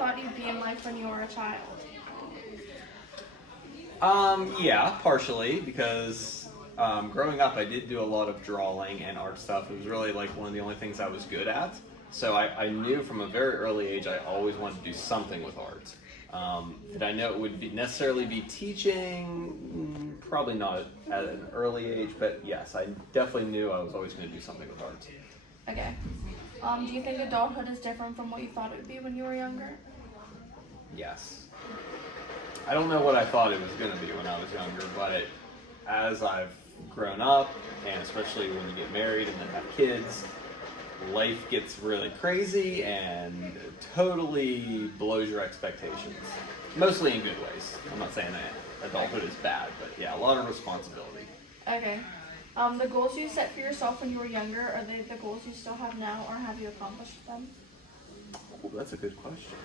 thought you'd be in life when you were a child? Yeah, partially, because growing up I did do a lot of drawing and art stuff. It was really like one of the only things I was good at. So I knew from a very early age I always wanted to do something with art. Did I know it would necessarily be teaching? Probably not at an early age, but yes, I definitely knew I was always going to do something with art. Okay. Do you think adulthood is different from what you thought it would be when you were younger? Yes. I don't know what I thought it was going to be when I was younger, but as I've grown up, and especially when you get married and then have kids, life gets really crazy and totally blows your expectations. Mostly in good ways. I'm not saying that adulthood is bad, but yeah, a lot of responsibility. Okay. The goals you set for yourself when you were younger, are they the goals you still have now, or have you accomplished them? Oh, that's a good question.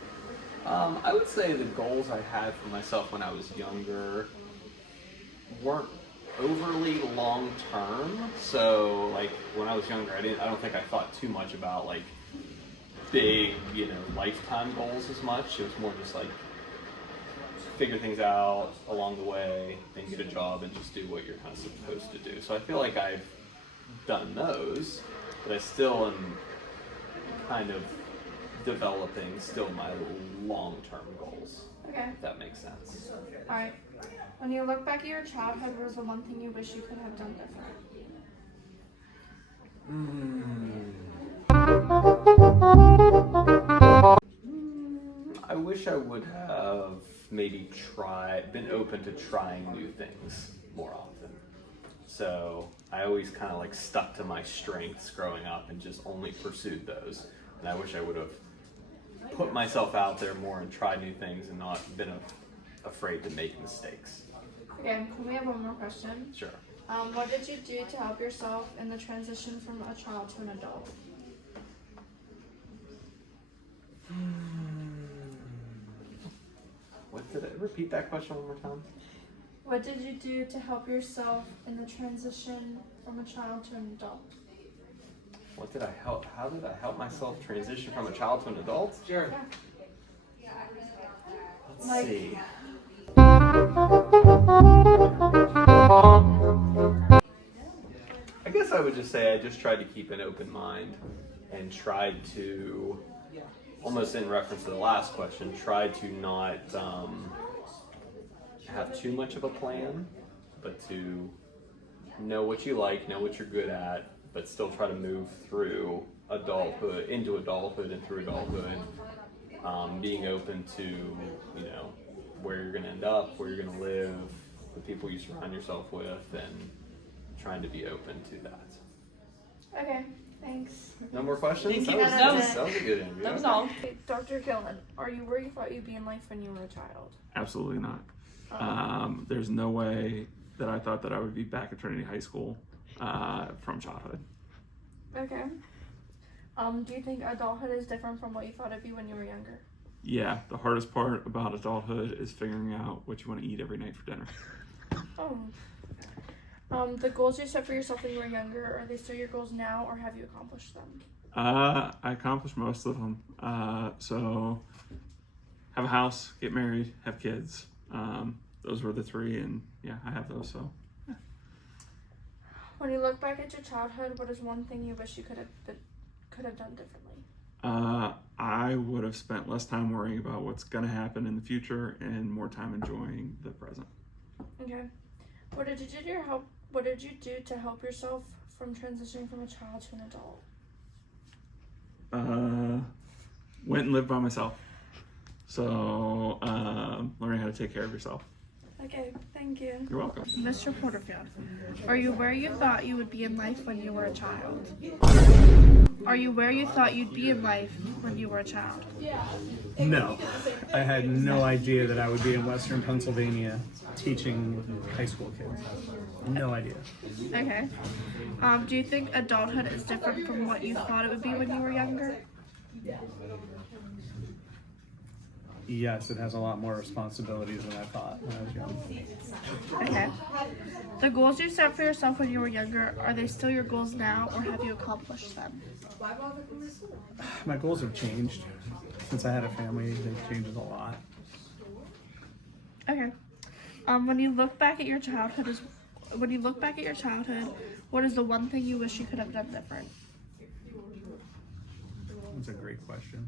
I would say the goals I had for myself when I was younger weren't overly long term. So like when I was younger, I don't think I thought too much about like big, lifetime goals as much. It was more just like figure things out along the way, then get a job and just do what you're kind of supposed to do. So I feel like I've done those, but I still am kind of developing still my long-term goals. Okay. If that makes sense. Alright. When you look back at your childhood, what was the one thing you wish you could have done different? I wish I would have maybe been open to trying new things more often. So I always kind of like stuck to my strengths growing up and just only pursued those. And I wish I would have put myself out there more and tried new things and not been afraid to make mistakes. Okay, can we have one more question? Sure. What did you do to help yourself in the transition from a child to an adult? Repeat that question one more time? What did you do to help yourself in the transition from a child to an adult? How did I help myself transition from a child to an adult? Sure. Yeah. Let's see. I guess I would just say I just tried to keep an open mind and tried to, almost in reference to the last question, tried to not have too much of a plan, but to know what you like, know what you're good at, but still try to move through adulthood, into adulthood and through adulthood, being open to, where you're going to end up, where you're going to live, the people you surround yourself with, and trying to be open to that. Okay, thanks. No more questions? Thank you. That was That a good interview. That was all. Dr. Gillen, are you where you thought you'd be in life when you were a child? Absolutely not. There's no way that I thought that I would be back at Trinity High School from childhood. Okay. Do you think adulthood is different from what you thought it'd be when you were younger? Yeah, the hardest part about adulthood is figuring out what you want to eat every night for dinner. The goals you set for yourself when you were younger, are they still your goals now, or have you accomplished them? I accomplished most of them. So have a house, get married, have kids. Those were the three, and yeah, I have those. So yeah. When you look back at your childhood, what is one thing you wish you could have done differently? I would have spent less time worrying about what's going to happen in the future and more time enjoying the present. Okay. What did you do to help yourself from transitioning from a child to an adult? Went and lived by myself. So learning how to take care of yourself. Okay, thank you. You're welcome. Mr. Porterfield, are you where you thought you would be in life when you were a child? Are you where you thought you'd be in life when you were a child? No, I had no idea that I would be in Western Pennsylvania teaching high school kids. No idea. Okay. Do you think adulthood is different from what you thought it would be when you were younger? Yes, it has a lot more responsibilities than I thought when I was young. Okay. The goals you set for yourself when you were younger, are they still your goals now, or have you accomplished them? My goals have changed. Since I had a family, they've changed a lot. Okay. When you look back at your childhood, what is the one thing you wish you could have done different? That's a great question.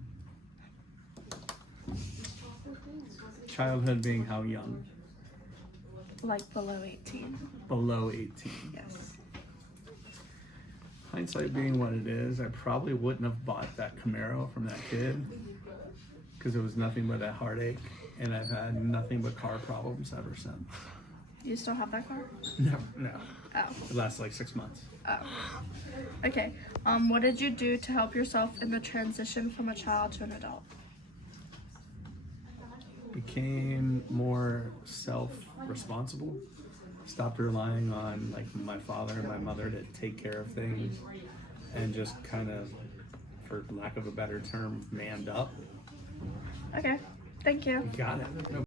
Childhood being how young? Like below 18. Below 18. Yes. Hindsight being what it is, I probably wouldn't have bought that Camaro from that kid because it was nothing but a heartache, and I've had nothing but car problems ever since. You still have that car? No. Oh. It lasted like 6 months. Oh. Okay. What did you do to help yourself in the transition from a child to an adult? Became more self-responsible. Stopped relying on like my father and my mother to take care of things, and just kind of, for lack of a better term, manned up. Okay. Thank you. Got it. No